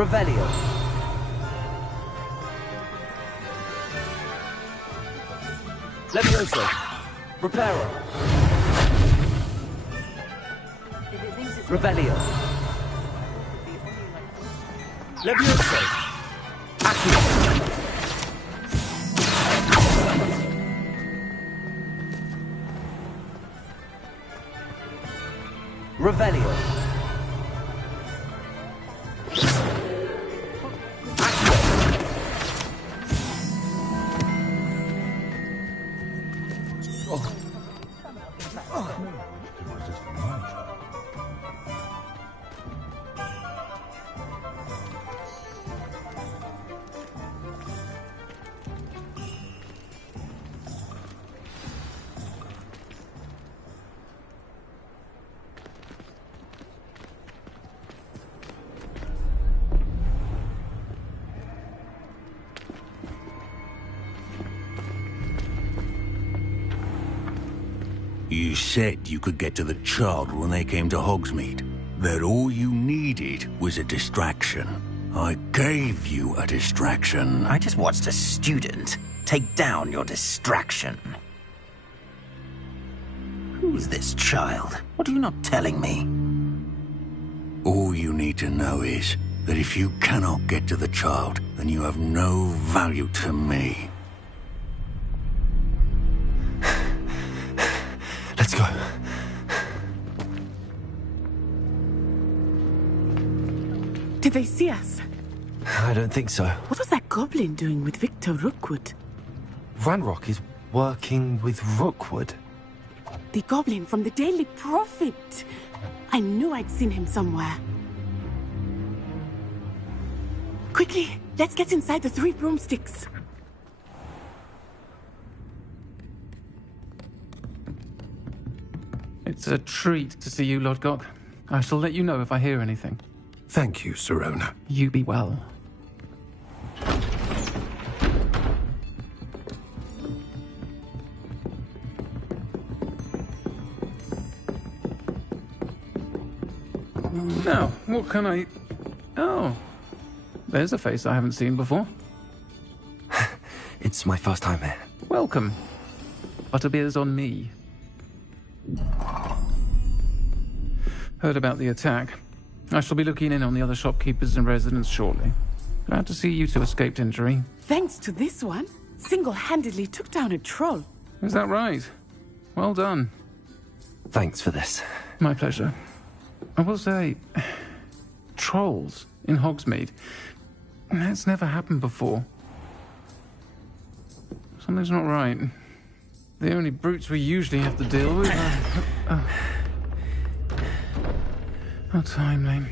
Revelio. Levioso. Reparo. Revelio. Levioso. Accio. Revelio. You said you could get to the child when they came to Hogsmead. That all you needed was a distraction. I gave you a distraction. I just watched a student take down your distraction. Who's this child? What are you not telling me? All you need to know is that if you cannot get to the child, then you have no value to me. Let's go. Did they see us? I don't think so. What was that goblin doing with Victor Rookwood? Ranrock is working with Rookwood. The goblin from the Daily Prophet. I knew I'd seen him somewhere. Quickly, let's get inside the 3 broomsticks. It's a treat to see you, Lodgok. I shall let you know if I hear anything. Thank you, Sirona. You be well. Now, what can I... Oh, there's a face I haven't seen before. It's my first time here. Welcome. Butterbeer's on me. Heard about the attack. I shall be looking in on the other shopkeepers and residents shortly. Glad to see you two escaped injury. Thanks to this one, single-handedly took down a troll. Is that right? Well done. Thanks for this. My pleasure. I will say, trolls in Hogsmeade. That's never happened before. Something's not right. The only brutes we usually have to deal with are... How timely.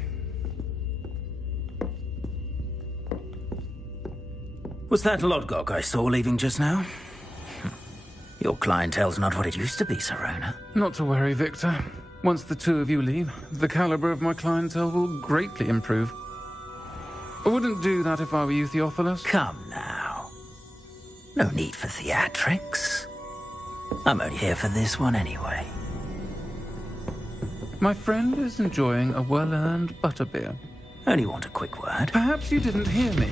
Was that Lodgok I saw leaving just now? Your clientele's not what it used to be, Sirona. Not to worry, Victor. Once the two of you leave, the caliber of my clientele will greatly improve. I wouldn't do that if I were you, Theophilus. Come now. No need for theatrics. I'm only here for this one anyway. My friend is enjoying a well-earned butterbeer. Only want a quick word. Perhaps you didn't hear me.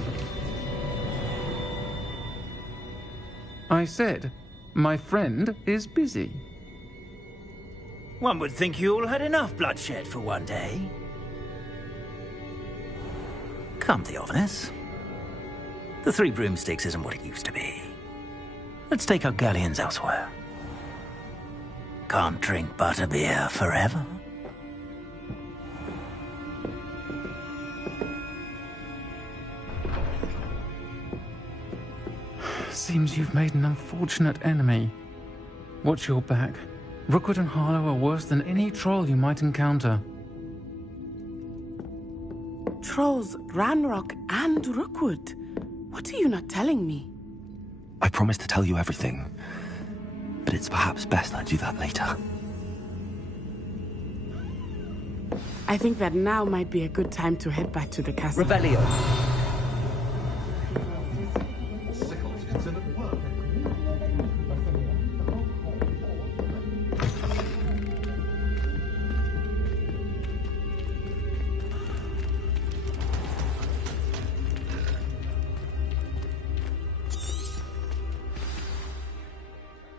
I said, my friend is busy. One would think you all had enough bloodshed for one day. Come, Theophilus. The 3 broomsticks isn't what it used to be. Let's take our galleons elsewhere. Can't drink butterbeer forever. Seems you've made an unfortunate enemy. Watch your back. Rookwood and Harlow are worse than any troll you might encounter. Trolls, Ranrock, and Rookwood. What are you not telling me? I promised to tell you everything, but it's perhaps best I do that later. I think that now might be a good time to head back to the castle. Revelio.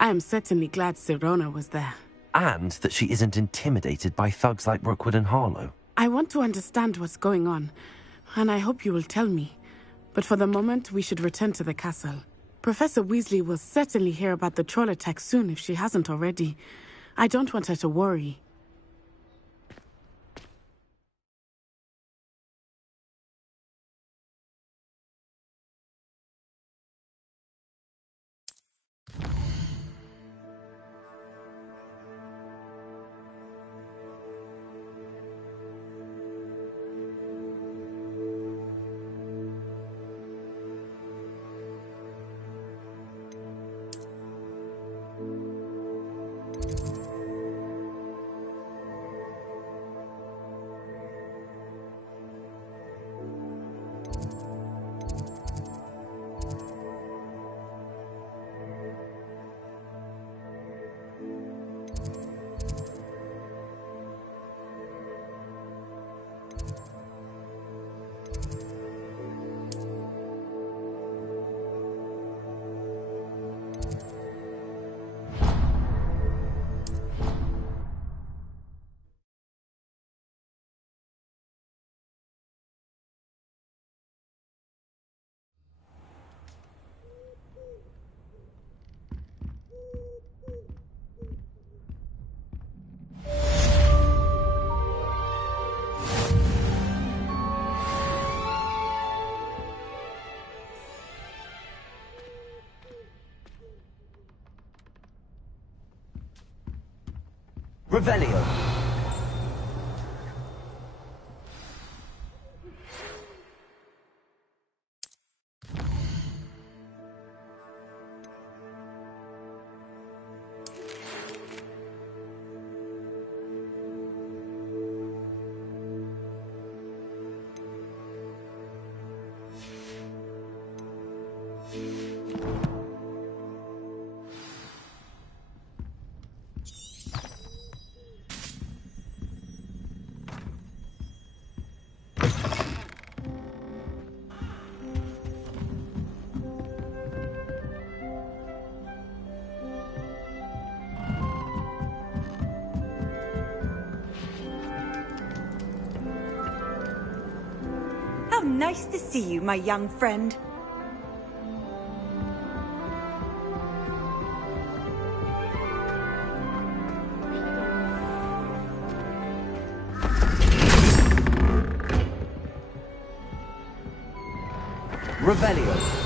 I am certainly glad Sirona was there. And that she isn't intimidated by thugs like Rookwood and Harlow. I want to understand what's going on, and I hope you will tell me. But for the moment, we should return to the castle. Professor Weasley will certainly hear about the troll attack soon if she hasn't already. I don't want her to worry. Revelio. How nice to see you, my young friend. Revelio.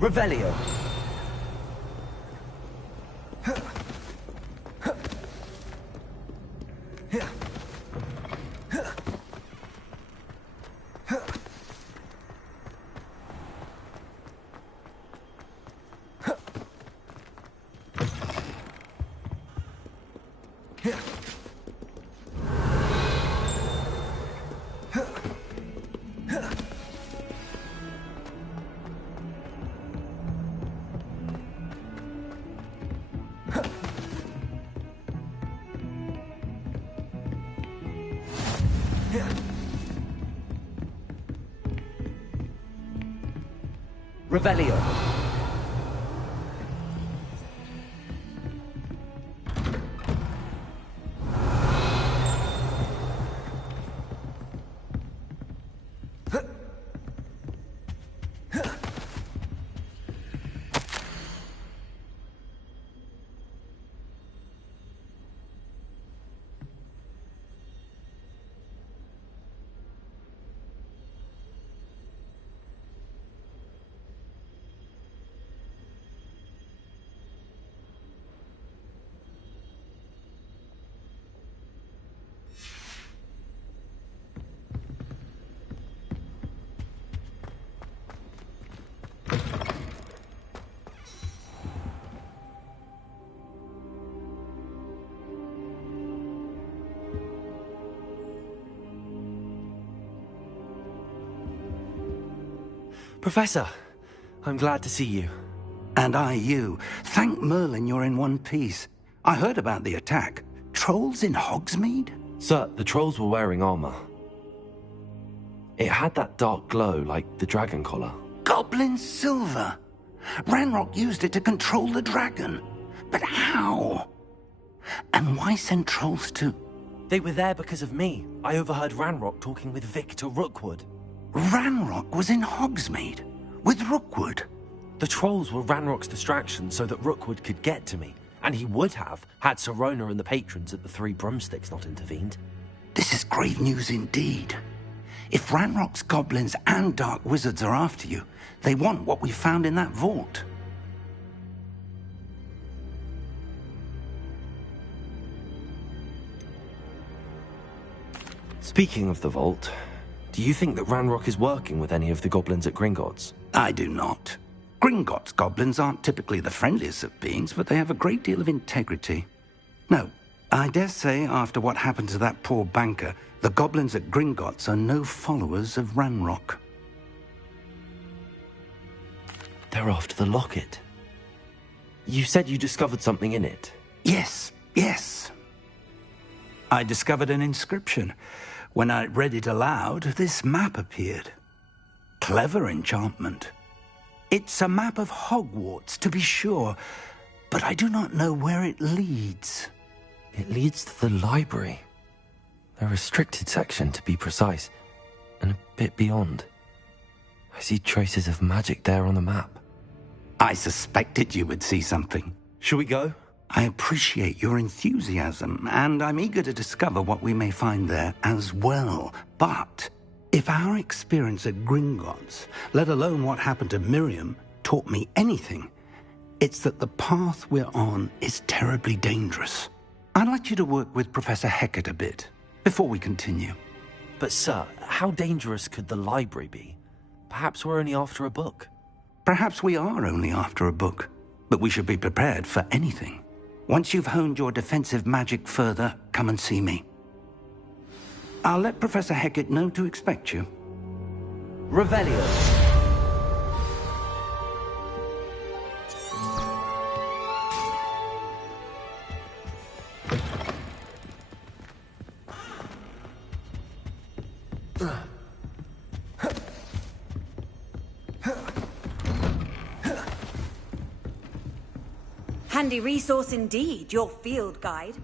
Revelio. Revelio. Professor, I'm glad to see you. And I you. Thank Merlin you're in one piece. I heard about the attack. Trolls in Hogsmeade? Sir, the trolls were wearing armor. It had that dark glow like the dragon collar. Goblin silver. Ranrock used it to control the dragon. But how? And why send trolls to... They were there because of me. I overheard Ranrock talking with Victor Rookwood. Ranrock was in Hogsmeade? With Rookwood? The trolls were Ranrock's distraction so that Rookwood could get to me. And he would have, had Sirona and the patrons at the Three Broomsticks not intervened. This is grave news indeed. If Ranrock's goblins and dark wizards are after you, they want what we found in that vault. Speaking of the vault, do you think that Ranrock is working with any of the goblins at Gringotts? I do not. Gringotts goblins aren't typically the friendliest of beings, but they have a great deal of integrity. No, I dare say after what happened to that poor banker, the goblins at Gringotts are no followers of Ranrock. They're after the locket. You said you discovered something in it. Yes. I discovered an inscription. When I read it aloud, this map appeared. Clever enchantment. It's a map of Hogwarts, to be sure, but I do not know where it leads. It leads to the library. A restricted section, to be precise, and a bit beyond. I see traces of magic there on the map. I suspected you would see something. Shall we go? I appreciate your enthusiasm, and I'm eager to discover what we may find there as well. But if our experience at Gringotts, let alone what happened to Miriam, taught me anything, it's that the path we're on is terribly dangerous. I'd like you to work with Professor Hecat a bit before we continue. But sir, how dangerous could the library be? Perhaps we're only after a book. Perhaps we are only after a book, but we should be prepared for anything. Once you've honed your defensive magic further, come and see me. I'll let Professor Hecat know to expect you. Revelio. Handy resource indeed, your field guide.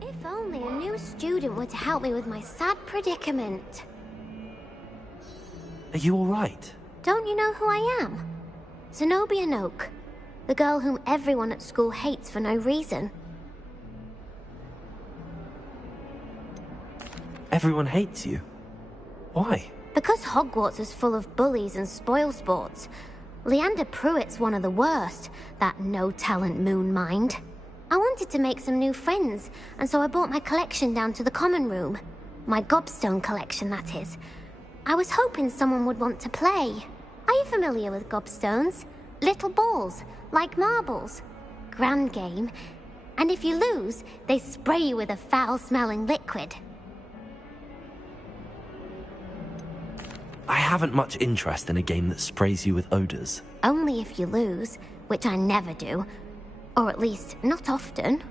If only a new student were to help me with my sad predicament. Are you alright? Don't you know who I am? Zenobia Noak, the girl whom everyone at school hates for no reason. Everyone hates you. Why? Because Hogwarts is full of bullies and spoilsports. Leander Pruitt's one of the worst, that no-talent moon mind. I wanted to make some new friends, and so I brought my collection down to the common room. My gobstone collection, that is. I was hoping someone would want to play. Are you familiar with gobstones? Little balls, like marbles. Grand game. And if you lose, they spray you with a foul-smelling liquid. I haven't much interest in a game that sprays you with odors. Only if you lose, which I never do. Or at least, not often.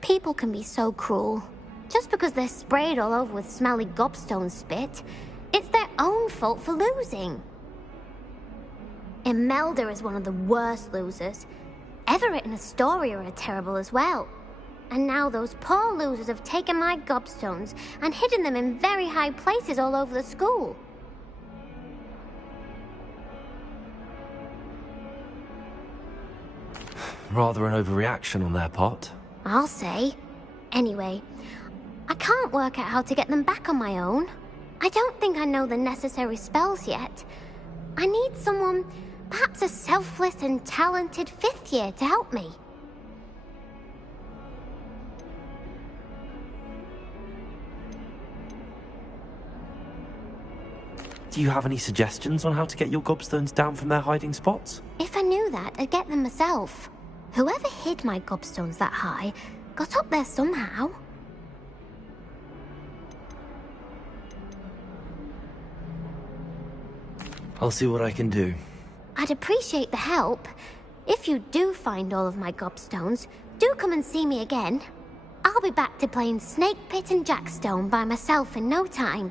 People can be so cruel. Just because they're sprayed all over with smelly gobstone spit, it's their own fault for losing. Imelda is one of the worst losers. Everett and Astoria are terrible as well. And now those poor losers have taken my gobstones and hidden them in very high places all over the school. Rather an overreaction on their part. I'll say. Anyway, I can't work out how to get them back on my own. I don't think I know the necessary spells yet. I need someone, perhaps a selfless and talented fifth year to help me. Do you have any suggestions on how to get your gobstones down from their hiding spots? If I knew that, I'd get them myself. Whoever hid my gobstones that high got up there somehow. I'll see what I can do. I'd appreciate the help. If you do find all of my gobstones, do come and see me again. I'll be back to playing Snake Pit and Jackstone by myself in no time.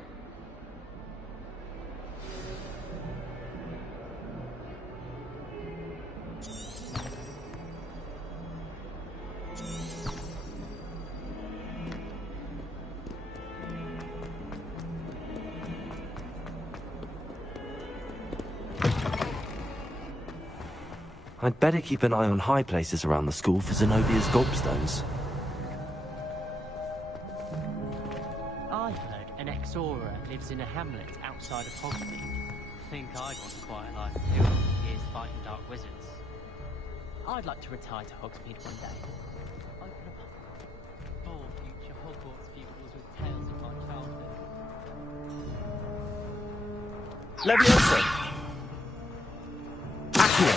I'd better keep an eye on high places around the school for Zenobia's gobstones. I heard an ex-Auror lives in a hamlet outside of Hogsmead. Think I'd want a quiet life too, years fighting dark wizards. I'd like to retire to Hogsmead one day. Open a pub for future Hogwarts pupils with tales of my childhood. Leviosa! Accio!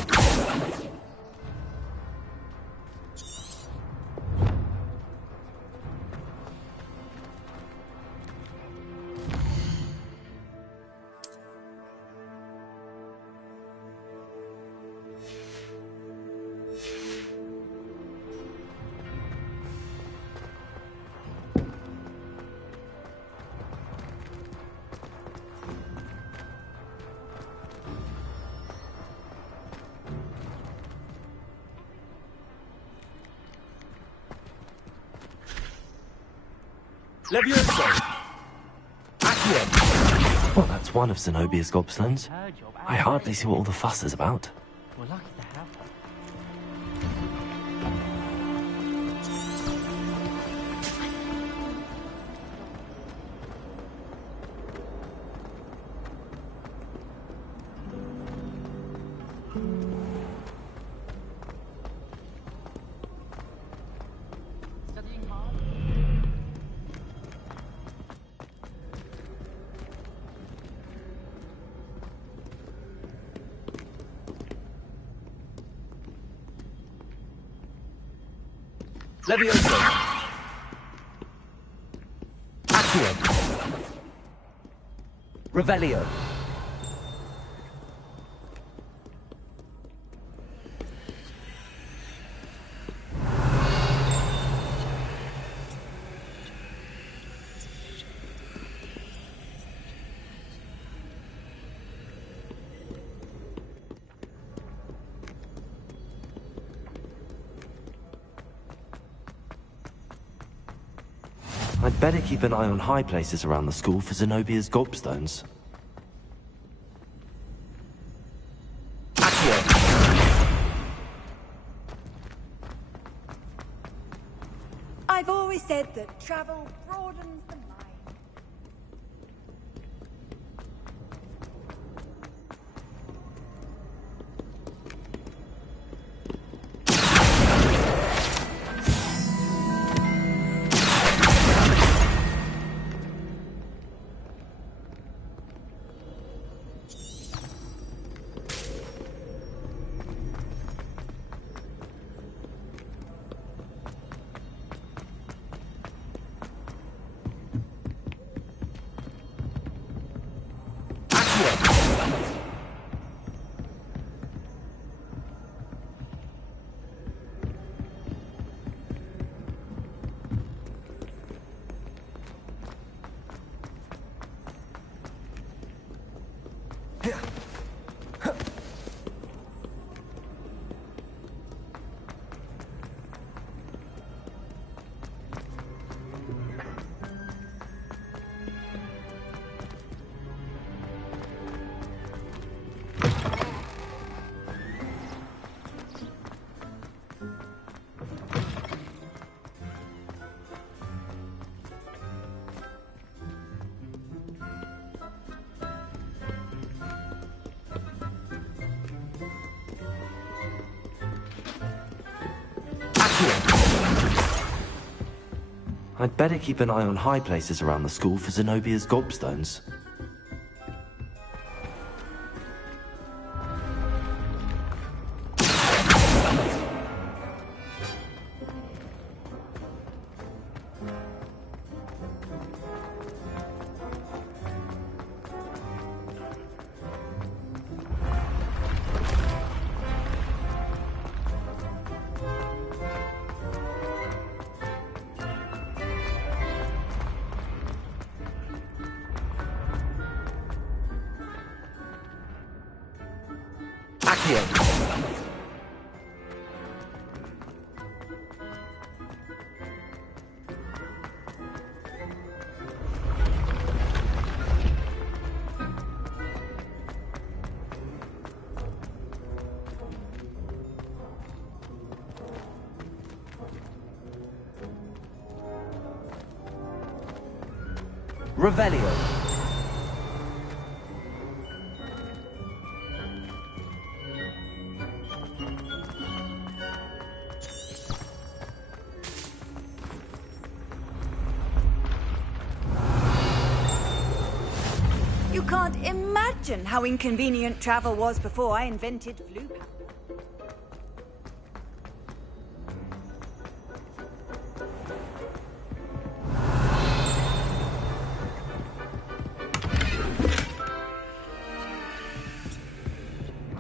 Leviosa! Accio! Well, that's one of Zenobia's gobstones. I hardly see what all the fuss is about. We're lucky to have her. Studying hard? Leviosa! Accio! Revelio! I'd better keep an eye on high places around the school for Zenobia's gobstones. I've always said that travel broadens the mind. I'd better keep an eye on high places around the school for Zenobia's gobstones. Revelio. You can't imagine how inconvenient travel was before I invented flu.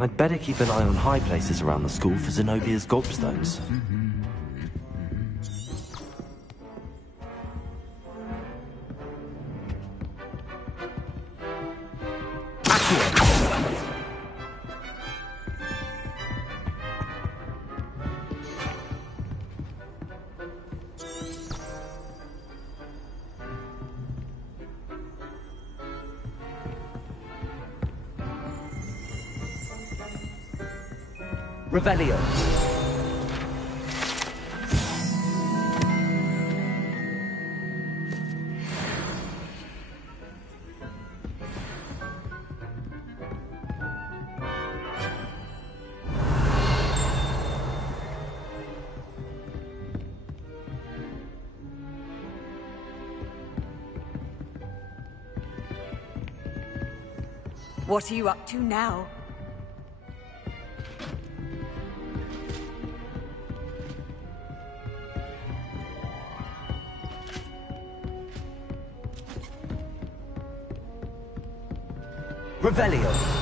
I'd better keep an eye on high places around the school for Zenobia's gobstones. Revelio. What are you up to now? Revelio.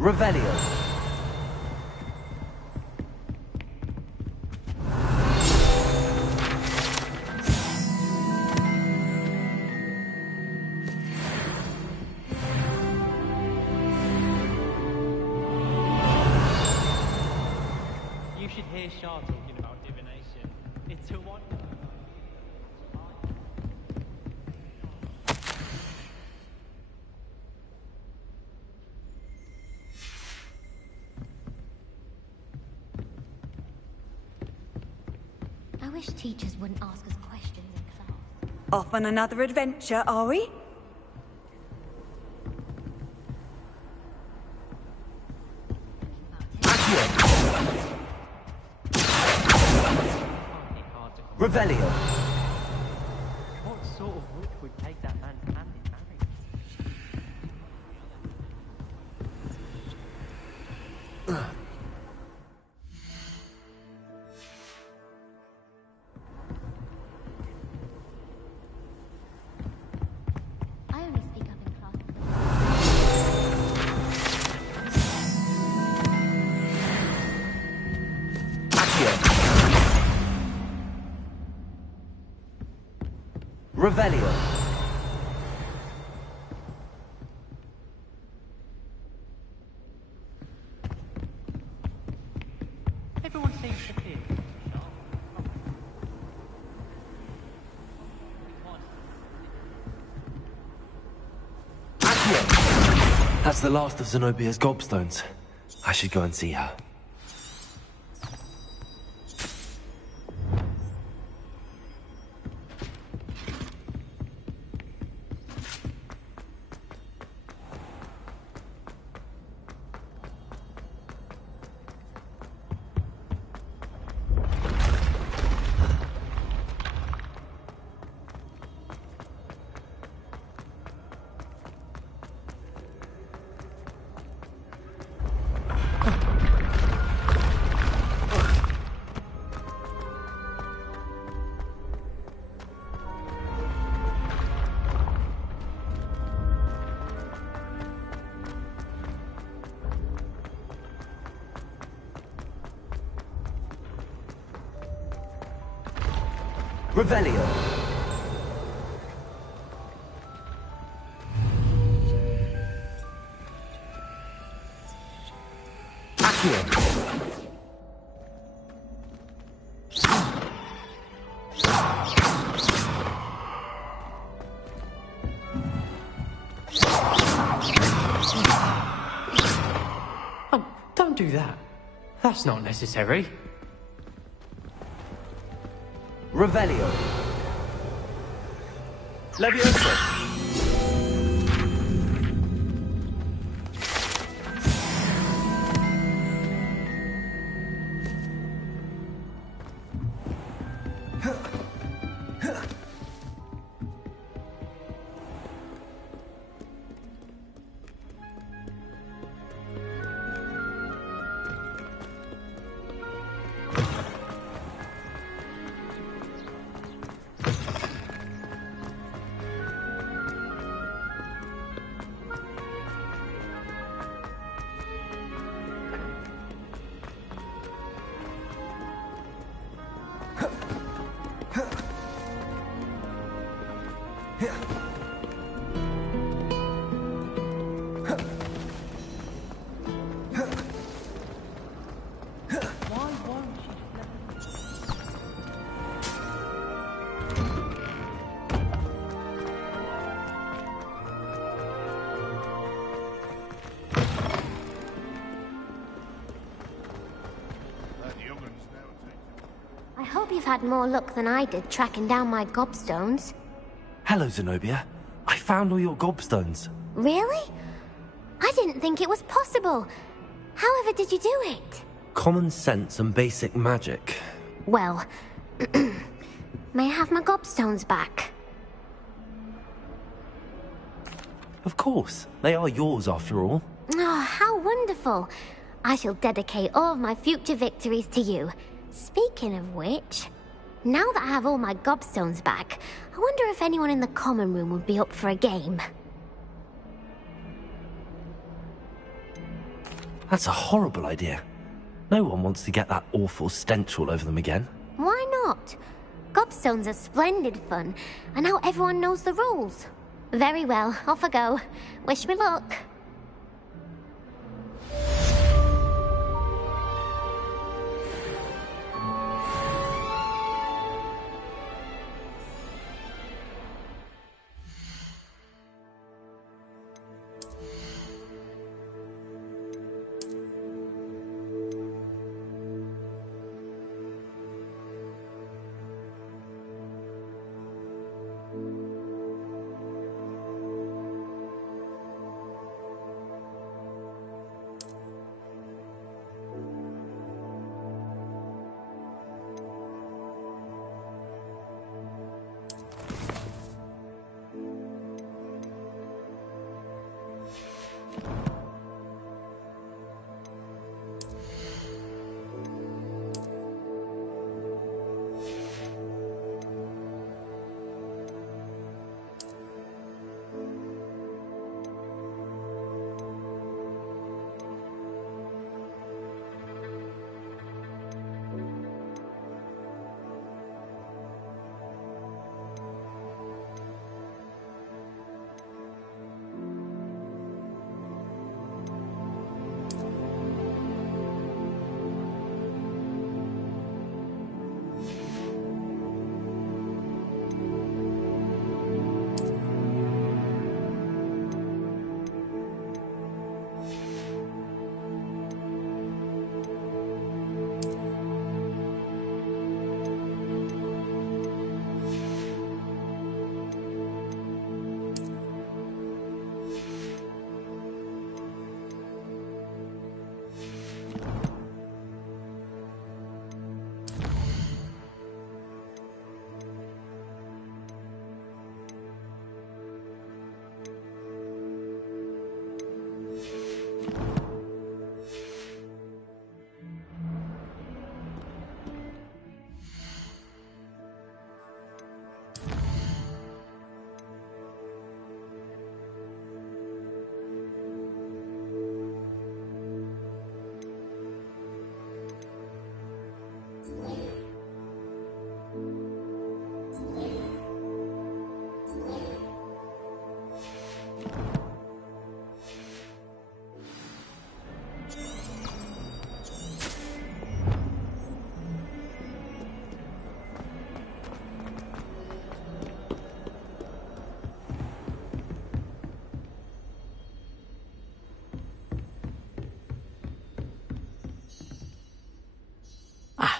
Revelio. You should hear Shah talking about divination. It's a wonder. I wish teachers wouldn't ask us questions in class. Off on another adventure, are we? Revelio. What sort of witch would take that man's hand in marriage? I only speak up in class. Revelio. Everyone seems to feel. That's the last of Zenobia's gobstones. I should go and see her. Revelio. Oh, don't do that. That's not necessary. Revelio. Levioso. I hope you've had more luck than I did tracking down my gobstones. Hello, Zenobia. I found all your gobstones. Really? I didn't think it was possible. However did you do it? Common sense and basic magic. Well, may I have my gobstones back? Of course. They are yours, after all. Oh, how wonderful. I shall dedicate all of my future victories to you. Speaking of which, now that I have all my gobstones back, I wonder if anyone in the common room would be up for a game. That's a horrible idea. No one wants to get that awful stench all over them again. Why not? Gobstones are splendid fun, and now everyone knows the rules. Very well, off I go. Wish me luck.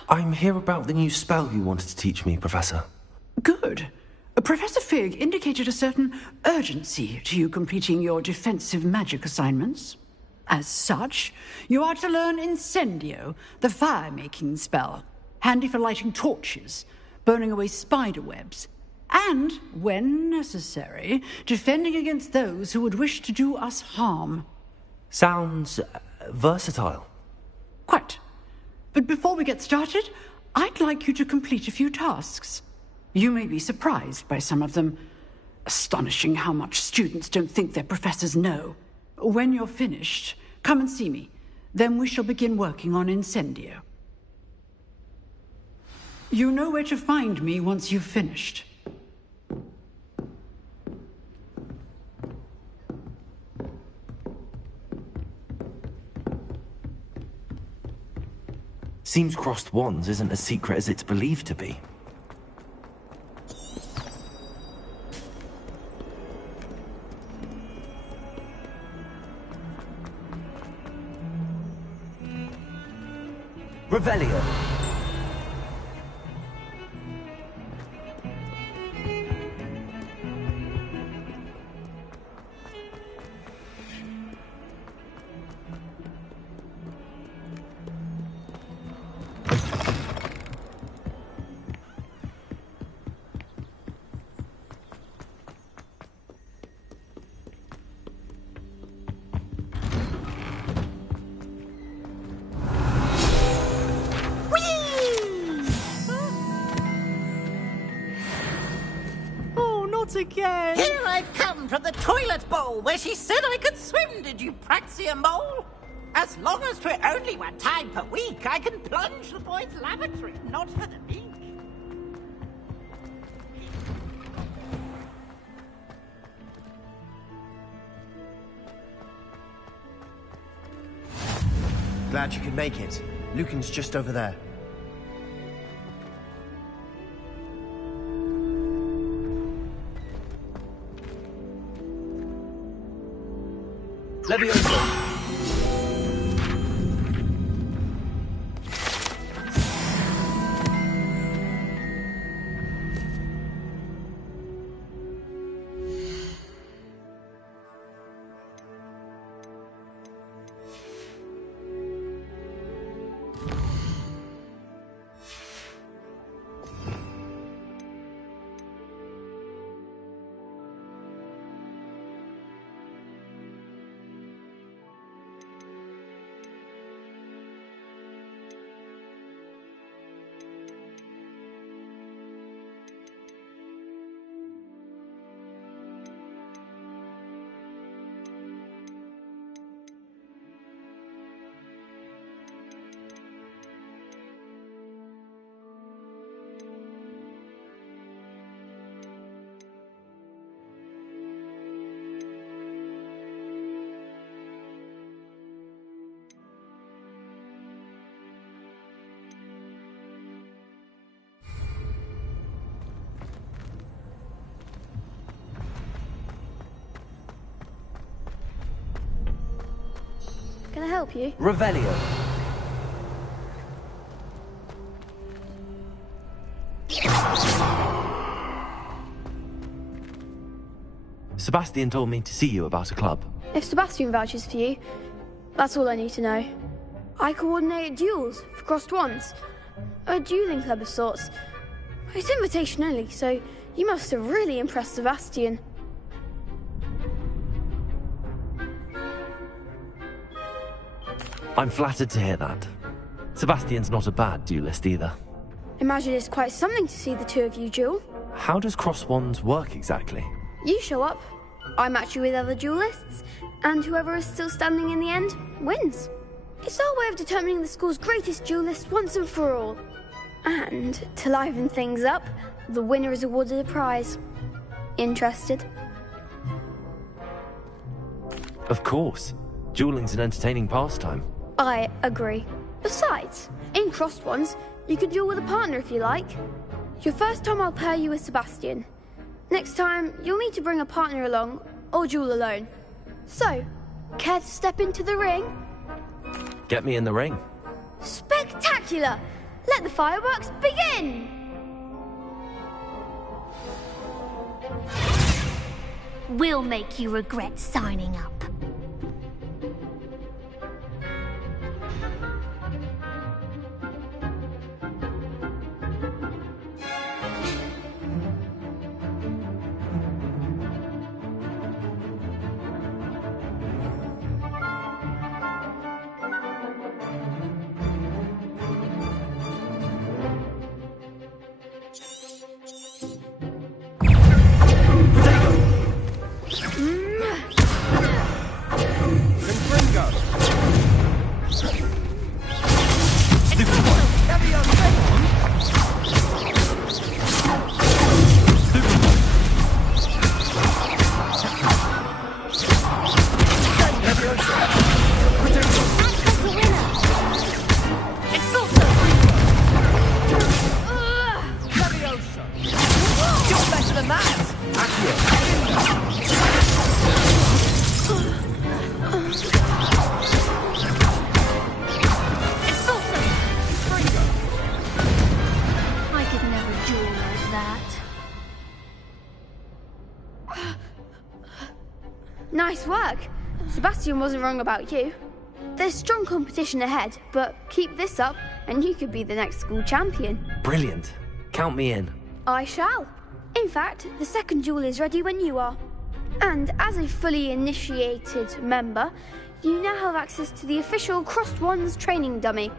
I'm here about the new spell you wanted to teach me, Professor. Good. Professor Fig indicated a certain urgency to you completing your defensive magic assignments. As such, you are to learn Incendio, the fire-making spell, handy for lighting torches, burning away spider webs, and, when necessary, defending against those who would wish to do us harm. Sounds versatile. Quite. But before we get started, I'd like you to complete a few tasks. You may be surprised by some of them. Astonishing how much students don't think their professors know. When you're finished, come and see me. Then we shall begin working on Incendio. You know where to find me once you've finished. Seems crossed wands isn't as secret as it's believed to be. Revelio. Again. Here I've come from the toilet bowl where she said I could swim, did you praxia mole? As long as 'twere only one time per week, I can plunge the boy's lavatory, not for the meek. Glad you could make it. Lucan's just over there. Leviosa! Can I help you? Revelio. Sebastian told me to see you about a club. If Sebastian vouches for you, that's all I need to know. I coordinate duels for crossed wands. A dueling club of sorts. It's invitation only, so you must have really impressed Sebastian. I'm flattered to hear that. Sebastian's not a bad duelist either. Imagine it's quite something to see the two of you duel. How does cross wands work exactly? You show up, I match you with other duelists, and whoever is still standing in the end wins. It's our way of determining the school's greatest duelist once and for all. And to liven things up, the winner is awarded a prize. Interested? Of course. Dueling's an entertaining pastime. I agree. Besides, in crossed ones, you can duel with a partner if you like. Your first time I'll pair you with Sebastian. Next time, you'll need to bring a partner along, or duel alone. So, care to step into the ring? Get me in the ring. Spectacular! Let the fireworks begin! We'll make you regret signing up. Nice work. Sebastian wasn't wrong about you. There's strong competition ahead, but keep this up and you could be the next school champion. Brilliant. Count me in. I shall. In fact, the second duel is ready when you are. And as a fully initiated member, you now have access to the official Crossed Wands training dummy.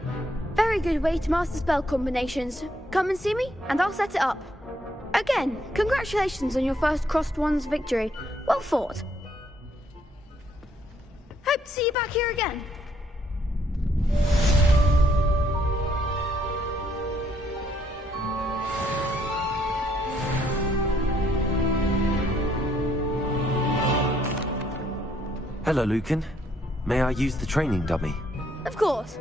Very good way to master spell combinations. Come and see me, and I'll set it up. Again, congratulations on your first Crossed Wands victory. Well fought. Hope to see you back here again. Hello, Lucan. May I use the training dummy? Of course.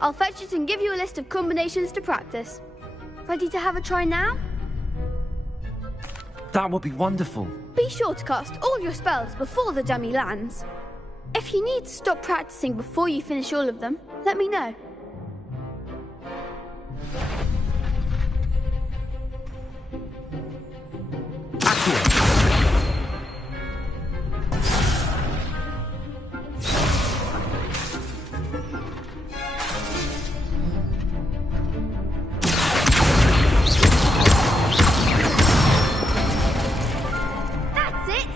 I'll fetch it and give you a list of combinations to practice. Ready to have a try now? That would be wonderful. Be sure to cast all your spells before the dummy lands. If you need to stop practicing before you finish all of them, let me know. That's it!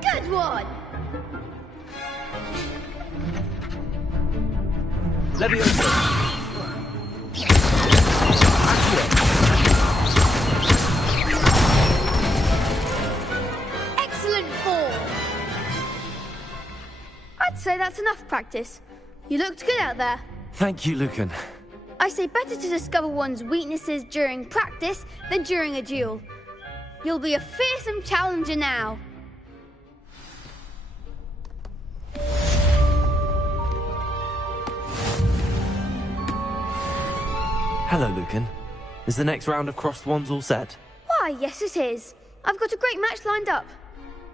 Good one! Leviosa. Excellent form! I'd say that's enough practice. You looked good out there. Thank you, Lucan. I say better to discover one's weaknesses during practice than during a duel. You'll be a fearsome challenger now. Hello, Lucan. Is the next round of crossed wands all set? Why, yes it is. I've got a great match lined up.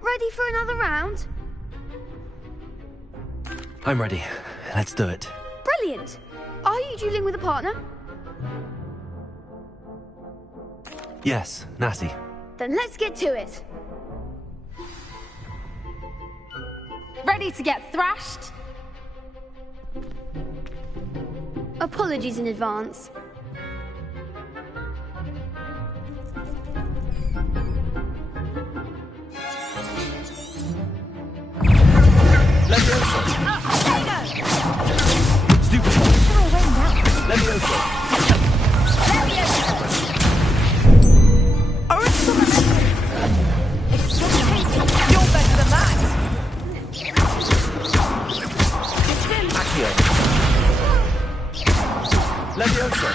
Ready for another round? I'm ready. Let's do it. Brilliant. Are you dueling with a partner? Yes, Natty. Then let's get to it. Ready to get thrashed? Apologies in advance. Leviosa. Stupid. Leviosa. You're better than that! Accio. Leviosa.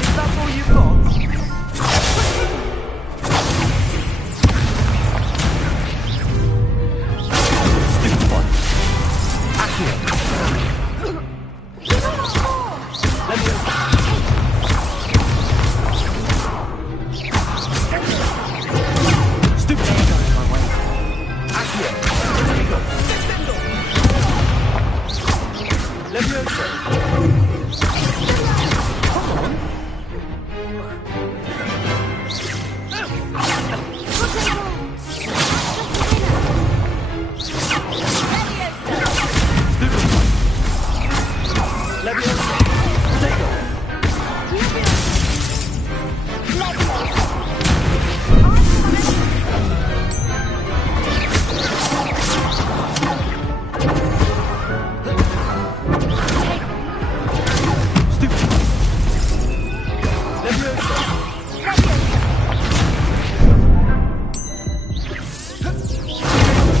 Is that all you've got? Stupid one. Accio. Leviosa. Stupid one going my way. Accio. There we go. Leviosa. Come on. Leviosa. Take off. Stupid. Leviosa.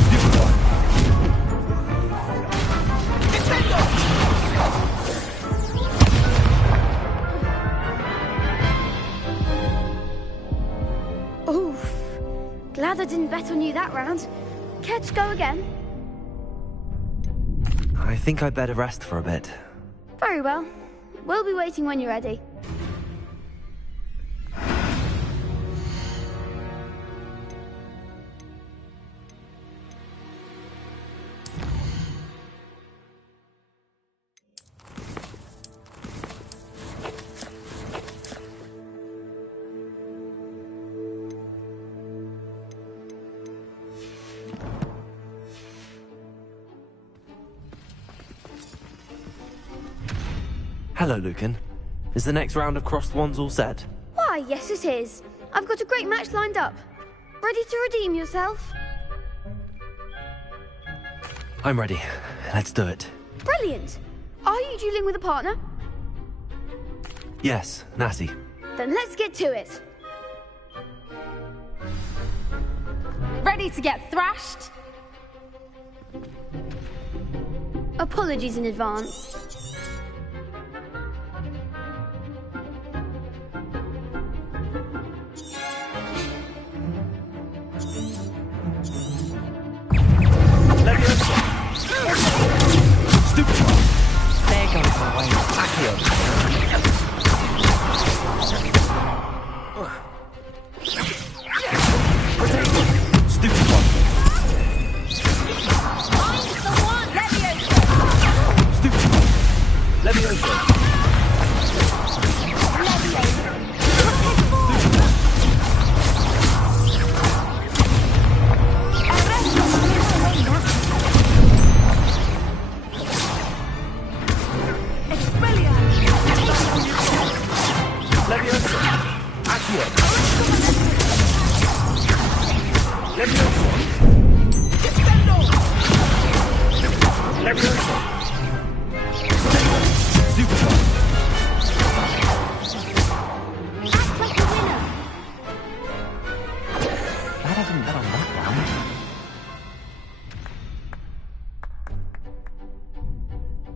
Stupid one. Oof. Glad I didn't bet on you that round. Care to go again? I think I'd better rest for a bit. Very well. We'll be waiting when you're ready. Hello, Lucan. Is the next round of crossed wands all set? Why, yes it is. I've got a great match lined up. Ready to redeem yourself? I'm ready. Let's do it. Brilliant. Are you dueling with a partner? Yes, Natty. Then let's get to it. Ready to get thrashed? Apologies in advance. Stupid one. There goes my way. Accio. Stupid one. I'm the one! Leviosa! Stupid one. Leviosa. Leviosa. Accio. Leviosa. Descendo. Leviosa. Stupid one. Act like a winner. That hasn't been on that round.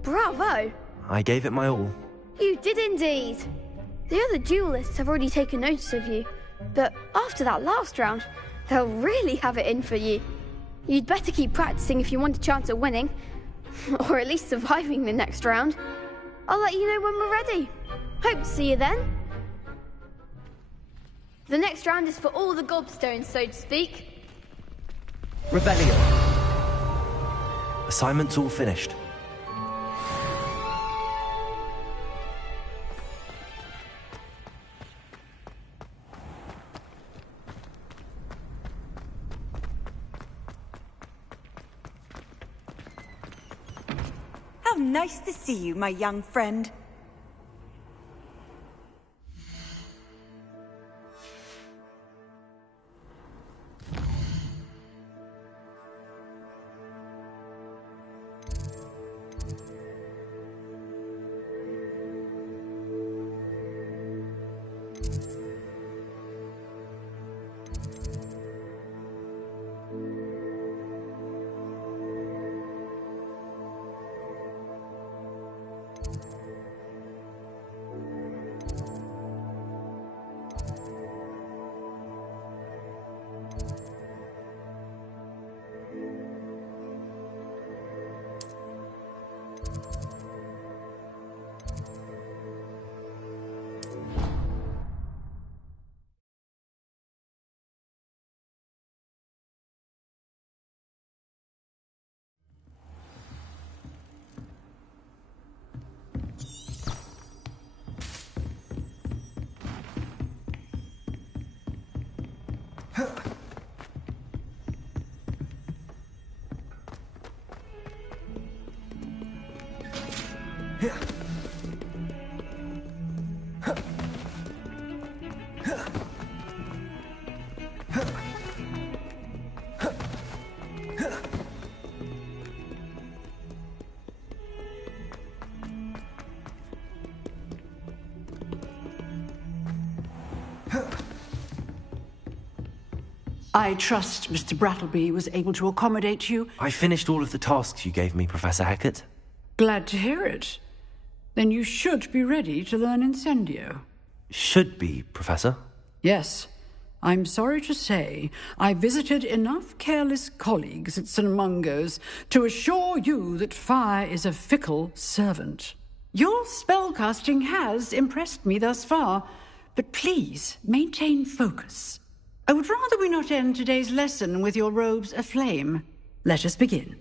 Bravo! I gave it my all. You did indeed. The other duelists have already taken notice of you, but after that last round, they'll really have it in for you. You'd better keep practicing if you want a chance at winning, or at least surviving the next round. I'll let you know when we're ready. Hope to see you then. The next round is for all the gobstones, so to speak. Rebellion. Assignment's all finished. How nice to see you, my young friend. I trust Mr. Brattleby was able to accommodate you. I finished all of the tasks you gave me, Professor Hackett. Glad to hear it. Then you should be ready to learn Incendio. Should be, Professor. Yes. I'm sorry to say I visited enough careless colleagues at St. Mungo's to assure you that fire is a fickle servant. Your spellcasting has impressed me thus far, but please maintain focus. I would rather we not end today's lesson with your robes aflame. Let us begin.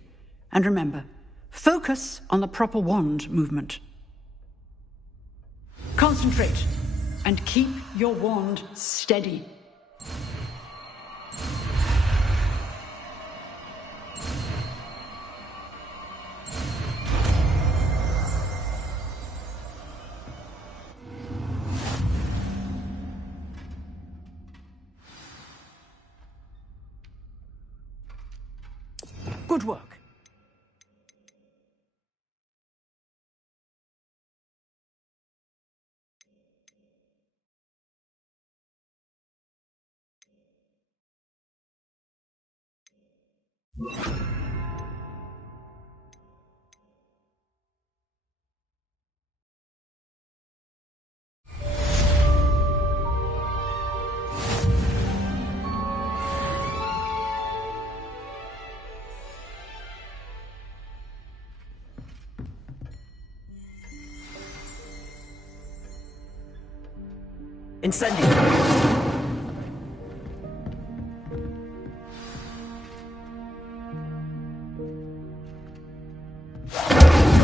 And remember, focus on the proper wand movement. Concentrate and keep your wand steady. Good work. Incendio!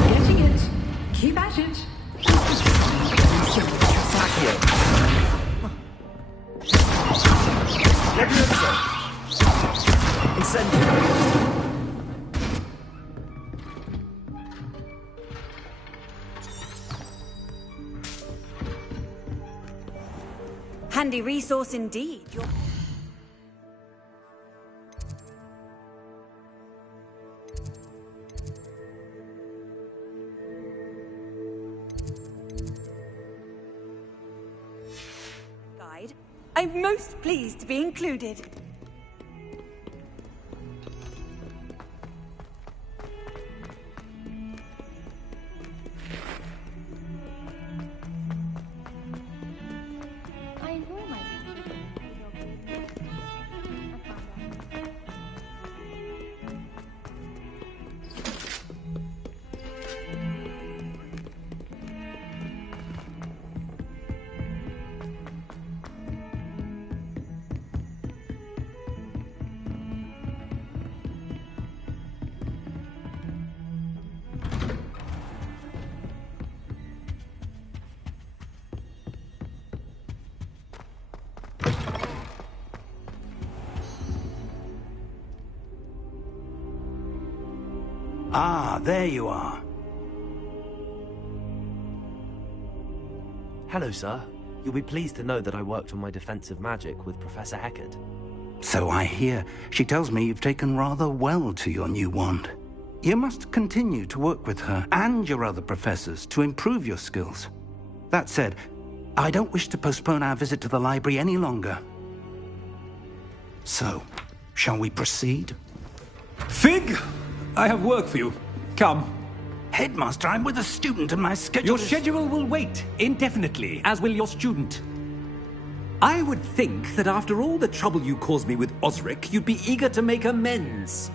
Getting it. Keep at it. Accio! Levioso! Incendio! Handy resource indeed. Guide. I'm most pleased to be included. Ah, there you are. Hello, sir. You'll be pleased to know that I worked on my defensive magic with Professor Heckard. So I hear. She tells me you've taken rather well to your new wand. You must continue to work with her and your other professors to improve your skills. That said, I don't wish to postpone our visit to the library any longer. So, shall we proceed? Fig! I have work for you. Come. Headmaster, I'm with a student and my schedule Your schedule will wait indefinitely, as will your student. I would think that after all the trouble you caused me with Osric, you'd be eager to make amends.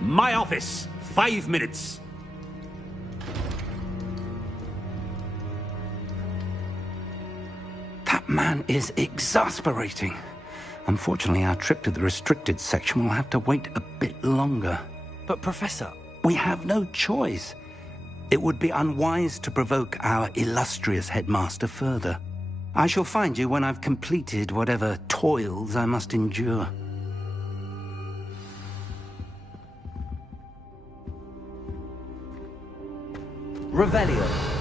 My office, 5 minutes. That man is exasperating. Unfortunately, our trip to the restricted section will have to wait a bit longer. But, Professor... We have no choice. It would be unwise to provoke our illustrious headmaster further. I shall find you when I've completed whatever toils I must endure. Revelio.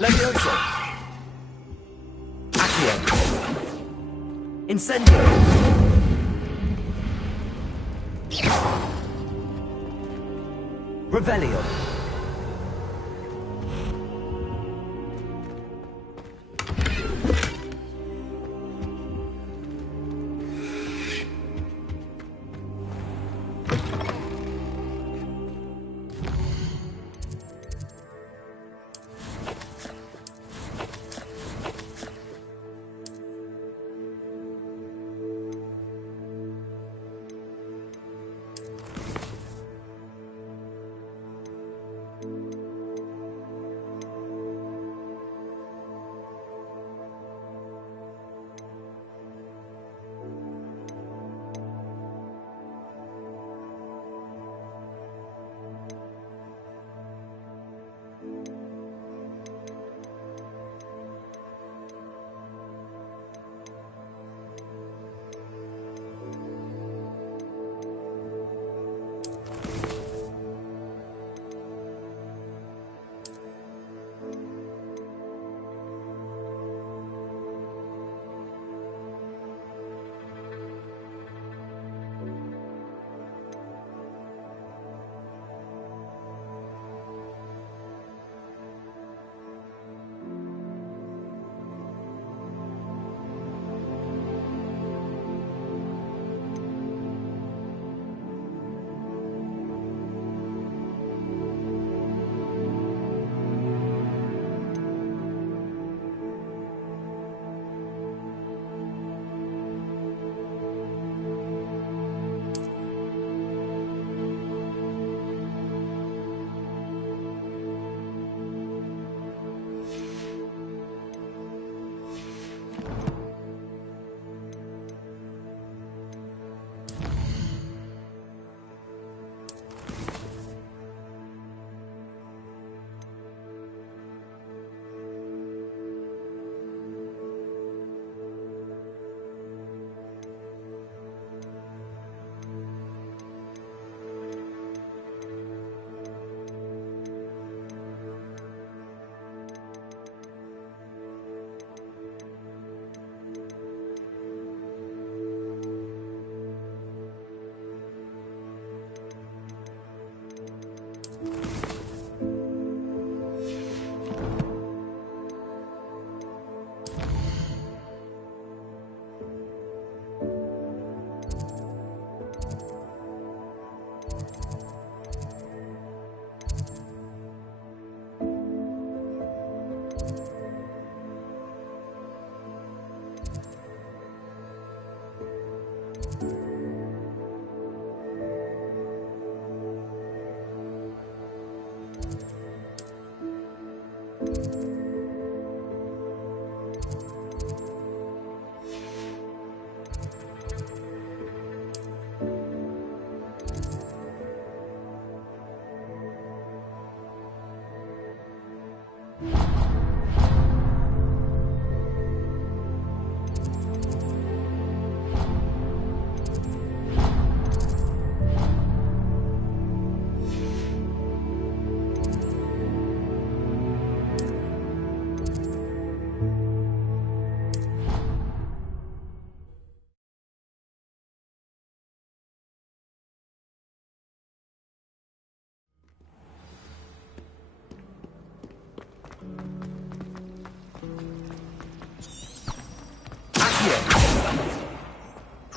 Levioso! Accio! Incendio! Revelio!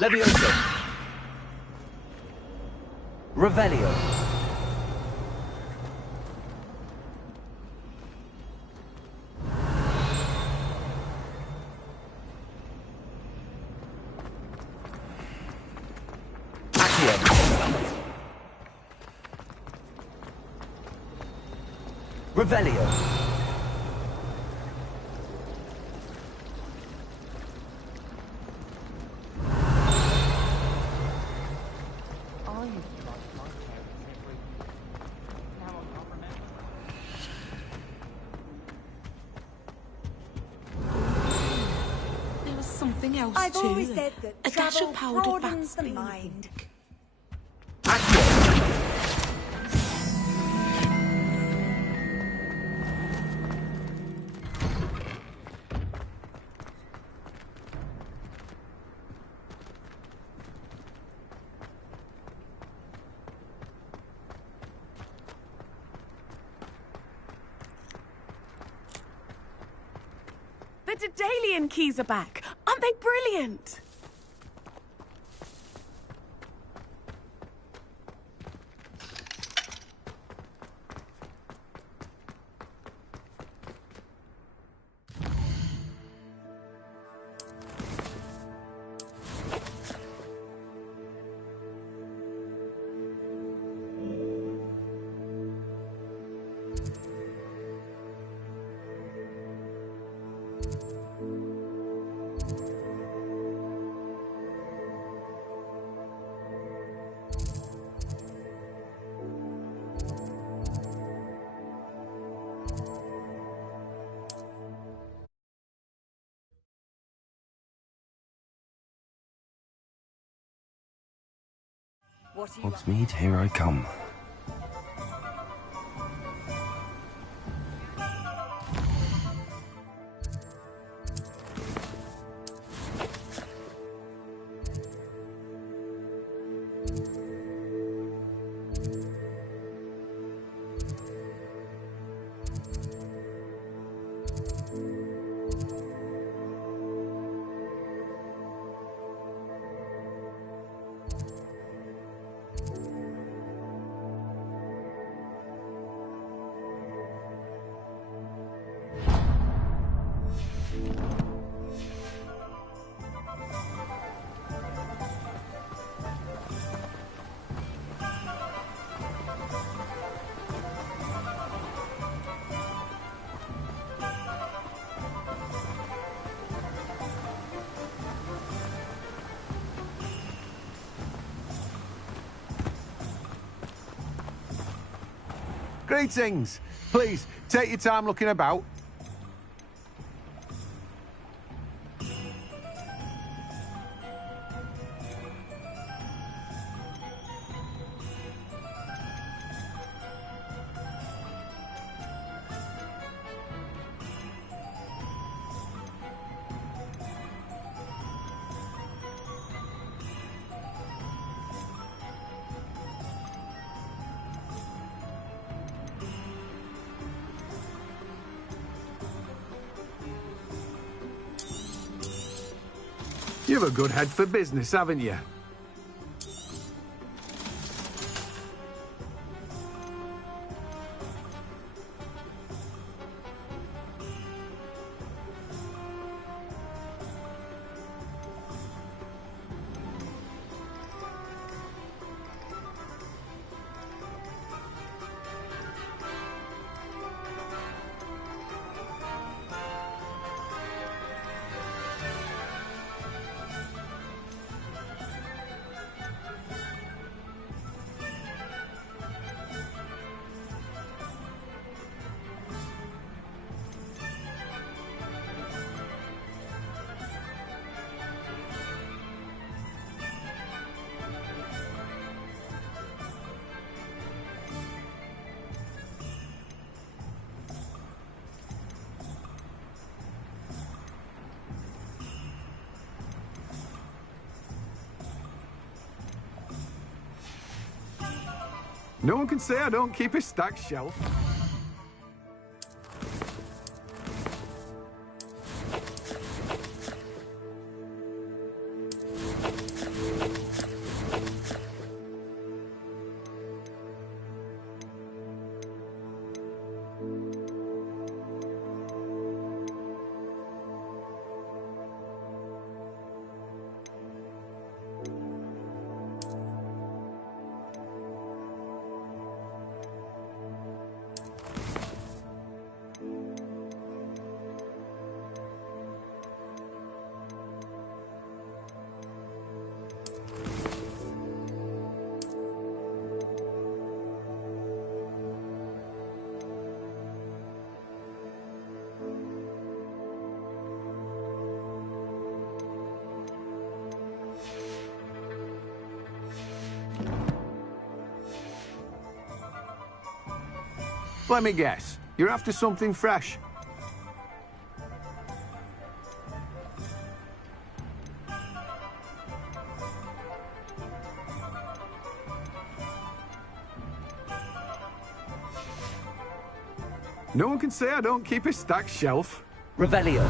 Levioso. Revelio. Revelio. There was something else I've too. always said that A dash travel of powdered broadens the vaccine. mind. The Daedalian keys are back. Aren't they brilliant? Hogsmead, here I come. Greetings. Please, take your time looking about. You've a good head for business, haven't you? No one can say I don't keep a stacked shelf. Let me guess. You're after something fresh. No one can say I don't keep a stacked shelf. Revelio.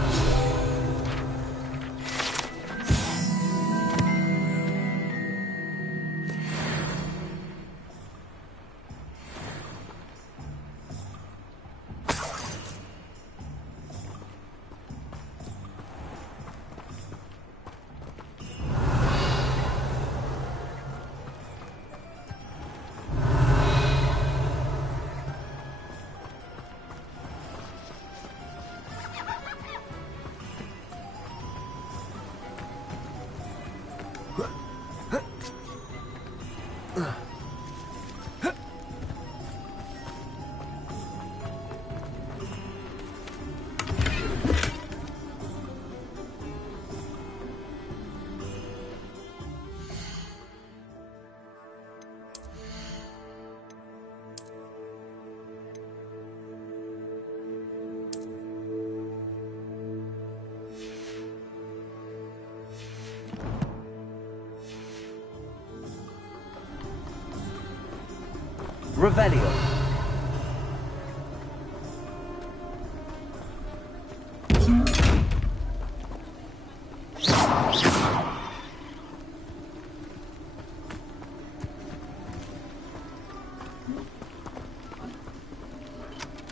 Revelio.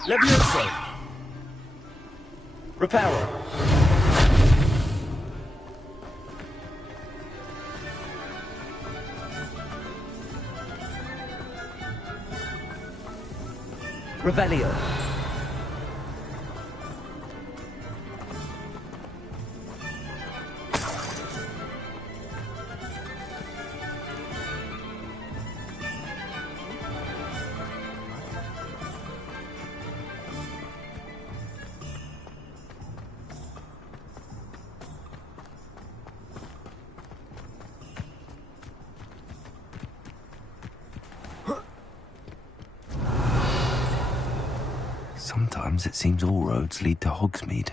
Levioso. Reparo. Revelio. Sometimes it seems all roads lead to Hogsmead.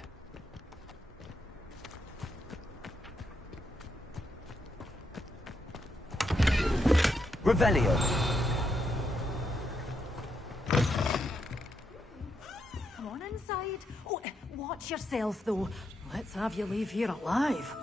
Revelio. Come on inside. Oh, watch yourself, though. Let's have you leave here alive.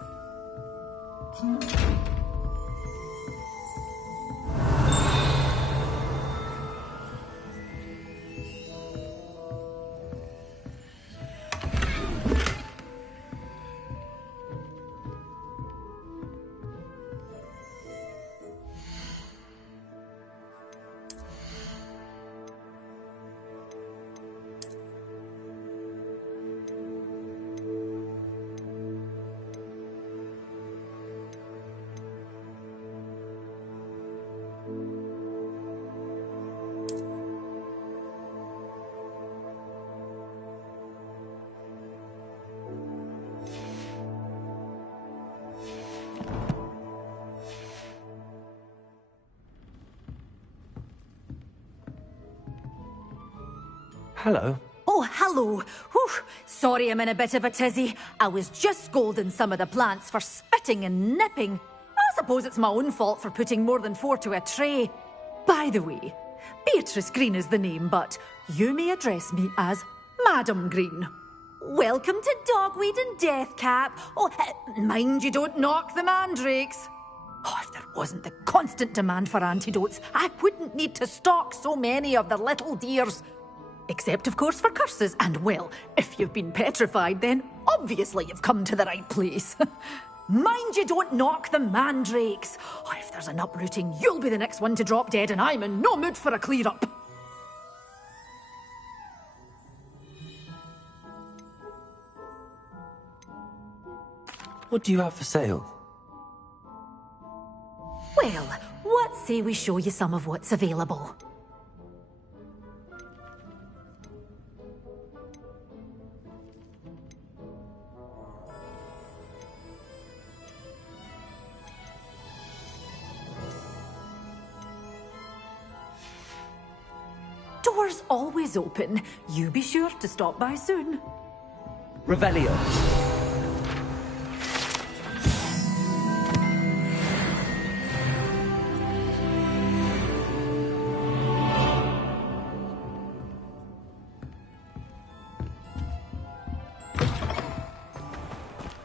Hello. Oh, hello. Whew. Sorry I'm in a bit of a tizzy. I was just scolding some of the plants for spitting and nipping. I suppose it's my own fault for putting more than 4 to a tray. By the way, Beatrice Green is the name, but you may address me as Madam Green. Welcome to Dogweed and Deathcap. Oh, mind you don't knock the mandrakes. Oh, if there wasn't the constant demand for antidotes, I wouldn't need to stock so many of the little dears. Except, of course, for curses. And, well, if you've been petrified, then obviously you've come to the right place. Mind you don't knock the mandrakes. Oh, if there's an uprooting, you'll be the next one to drop dead, and I'm in no mood for a clear-up. What do you have for sale? Well, what say we show you some of what's available? Door's always open. You be sure to stop by soon. Revelio.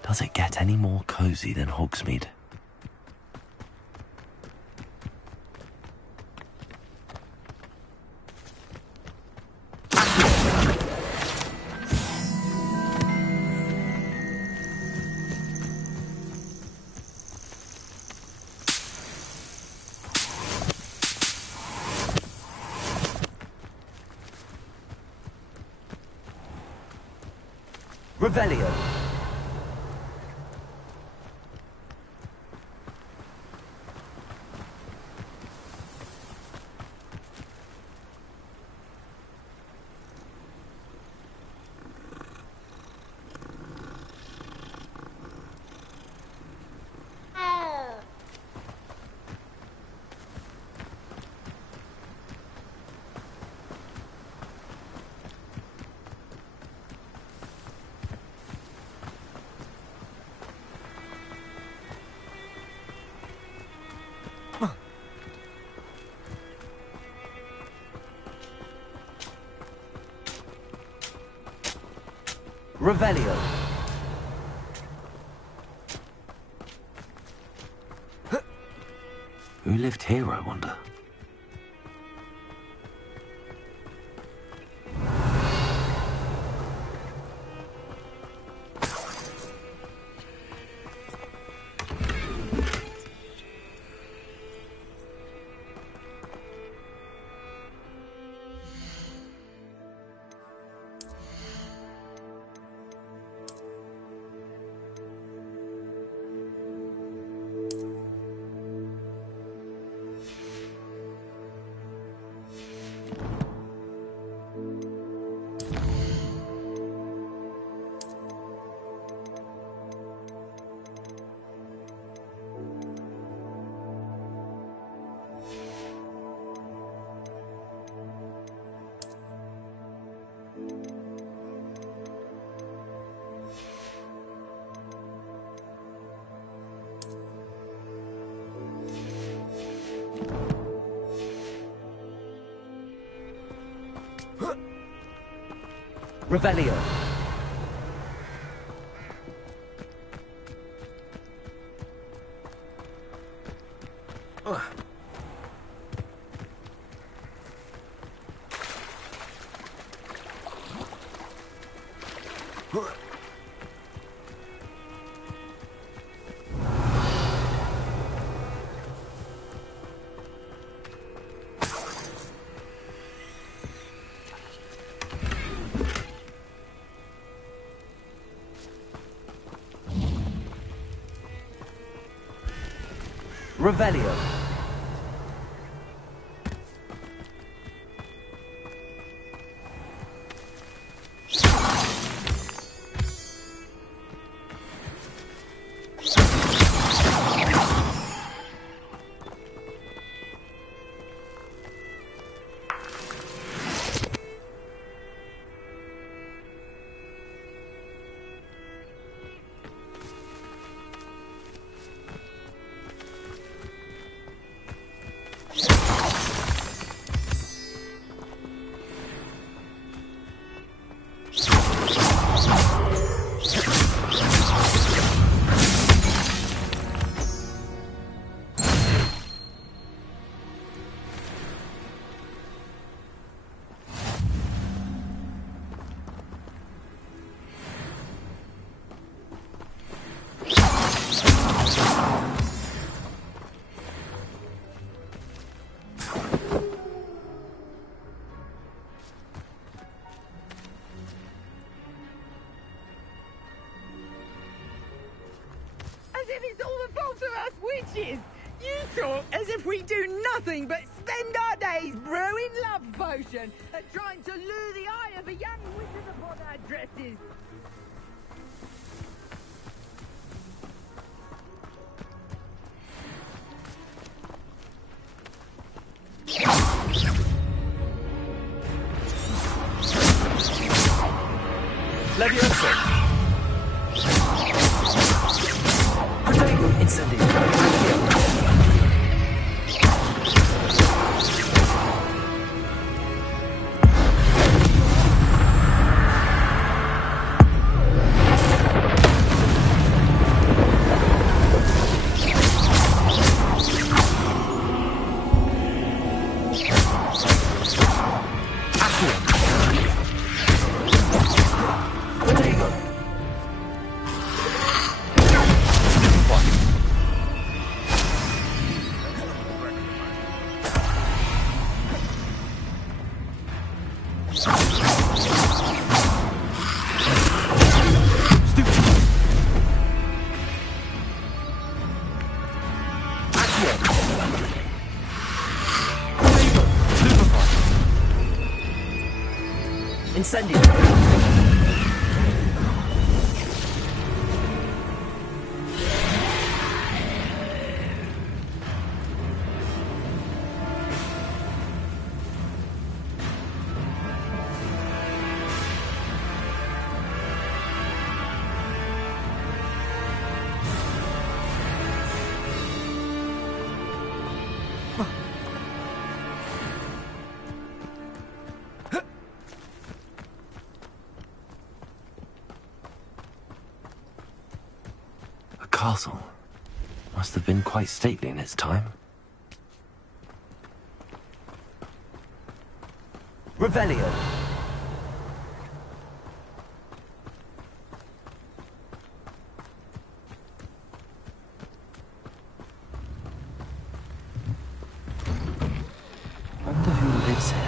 Does it get any more cozy than Hogsmead? Revelio. Revelio. Who lived here, I wonder? Revelio. Revelio. You talk as if we do nothing but spend our days brewing love potion and trying to lure the eye of a young wizard upon our dresses. Leviosa! Protego! Incendio! Incendio! Castle must have been quite stately in its time. Revelio! Wonder who lives here.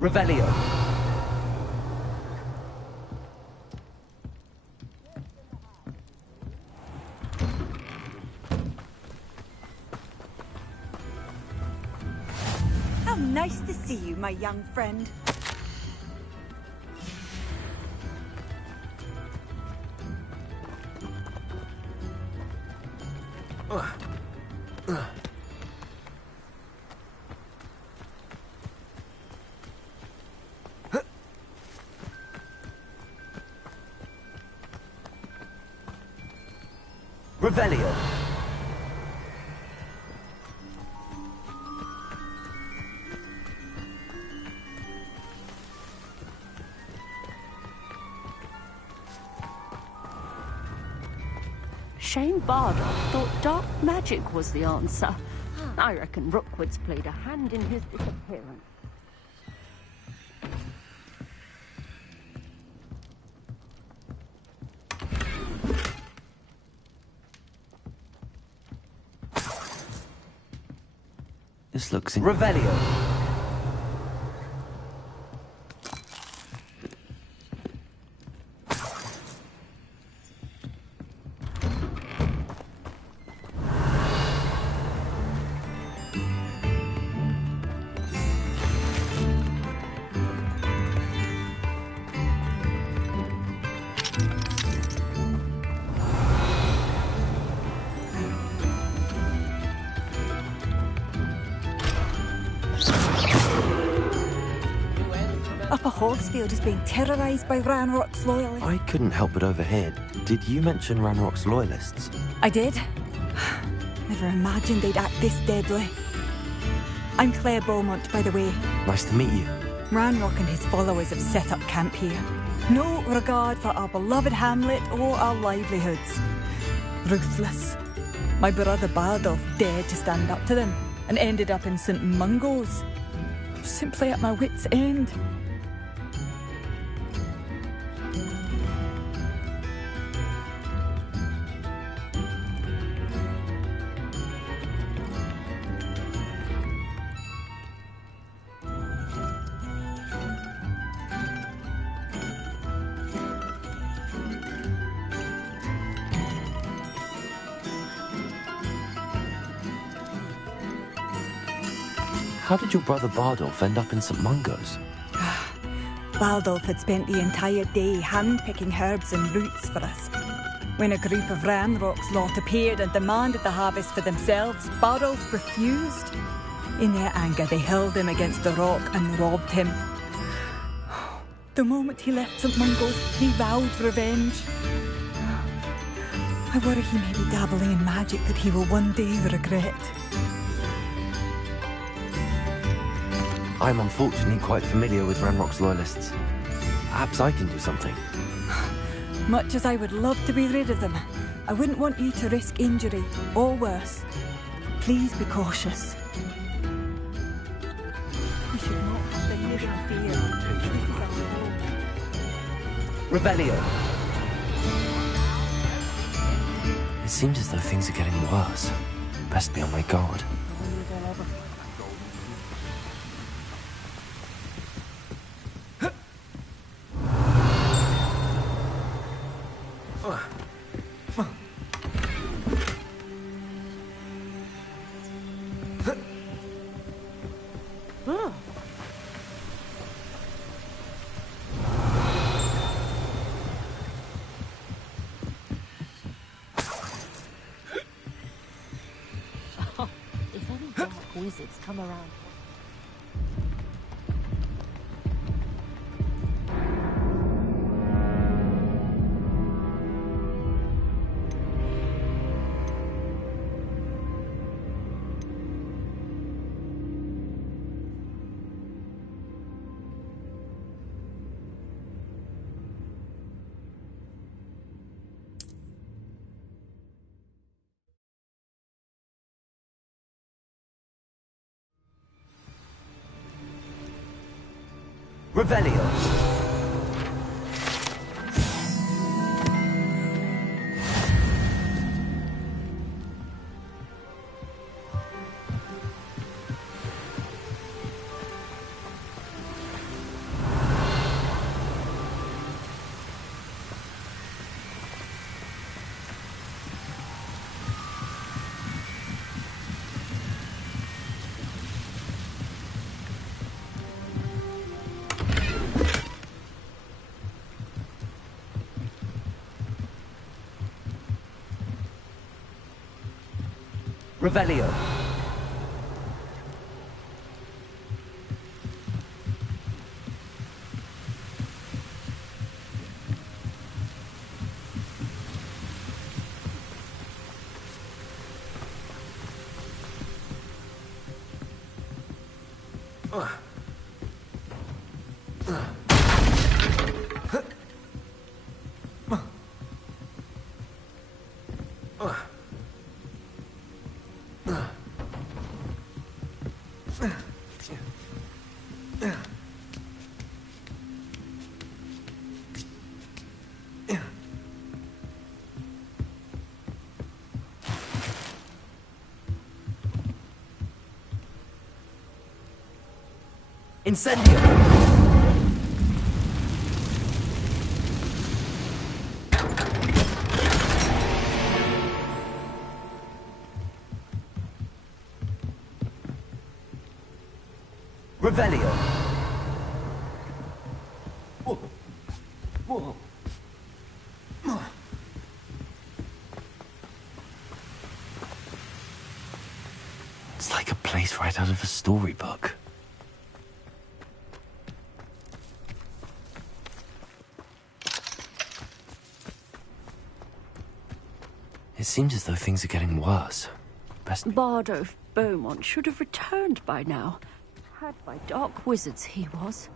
Revelio! How nice to see you, my young friend. Revelio! Shane Bardock thought dark magic was the answer. I reckon Rookwood's played a hand in his disappearance. This looks Revelio! Upper Hogsfield is being terrorised by Ranrock's loyalists. I couldn't help but overhear. Did you mention Ranrock's loyalists? I did. Never imagined they'd act this deadly. I'm Claire Beaumont, by the way. Nice to meet you. Ranrock and his followers have set up camp here. No regard for our beloved hamlet or our livelihoods. Ruthless. My brother Bardolph dared to stand up to them and ended up in St. Mungo's. Simply at my wit's end. How did your brother Bardolph end up in St. Mungo's? Baldolf had spent the entire day hand-picking herbs and roots for us. When a group of Ranrock's lot appeared and demanded the harvest for themselves, Bardolph refused. In their anger, they hurled him against the rock and robbed him. The moment he left St. Mungo's, he vowed revenge. I worry he may be dabbling in magic that he will one day regret. I'm unfortunately quite familiar with Ranrock's loyalists. Perhaps I can do something. Much as I would love to be rid of them, I wouldn't want you to risk injury, or worse. Please be cautious. We should not have the hidden fear. Revelio. It seems as though things are getting worse. Best be on my guard. Wizards come around. Revelio. Revelio. Incendio! Revelio! Whoa. Whoa. It's like a place right out of a storybook. It seems as though things are getting worse. Bardolph Beaumont should have returned by now. Had by dark wizards he was.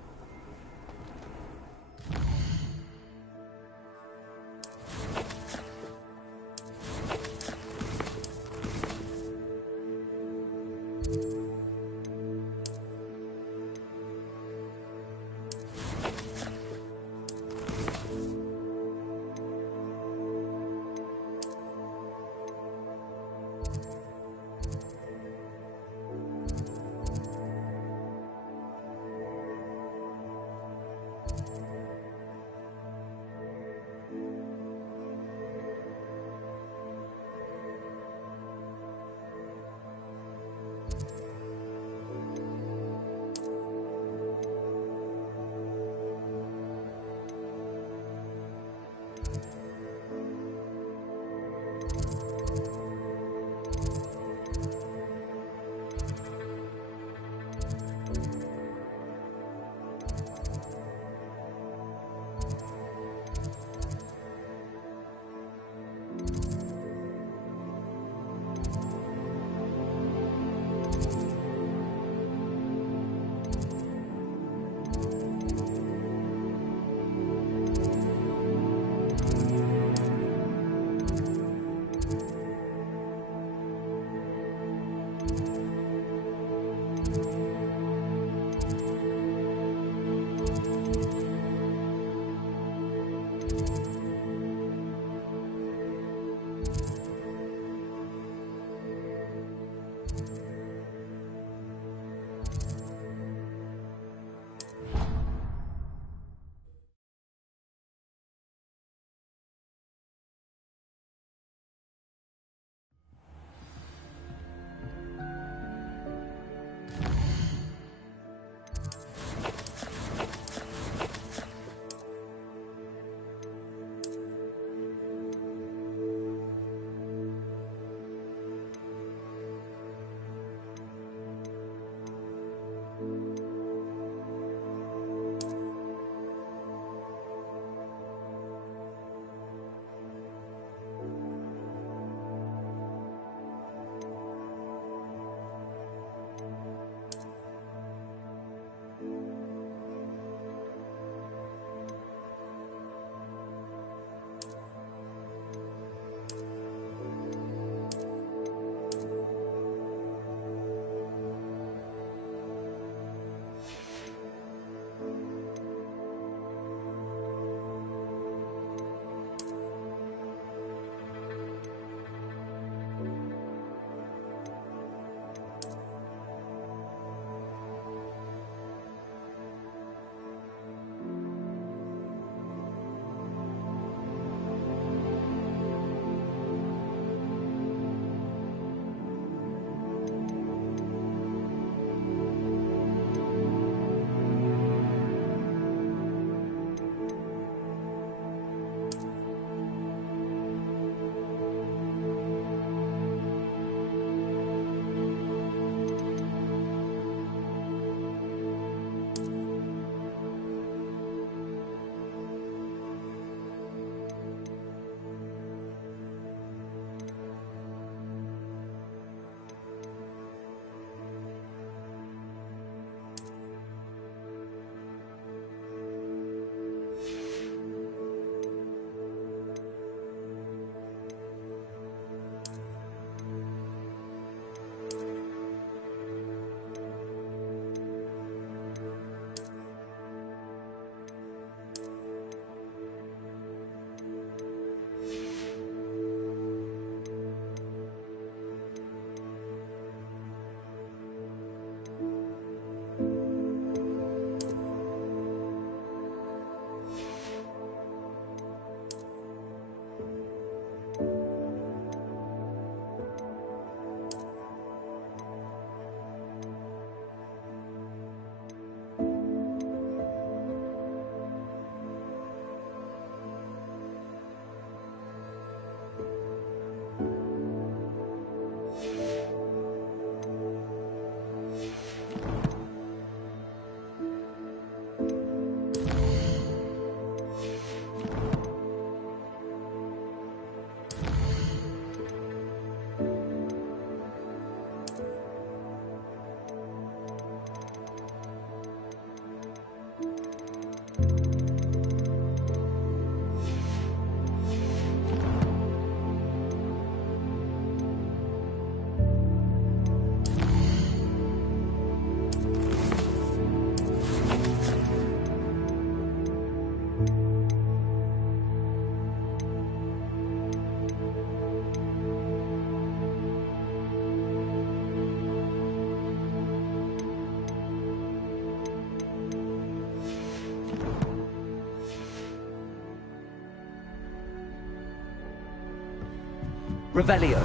Revelio.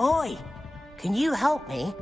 Oi! Can you help me?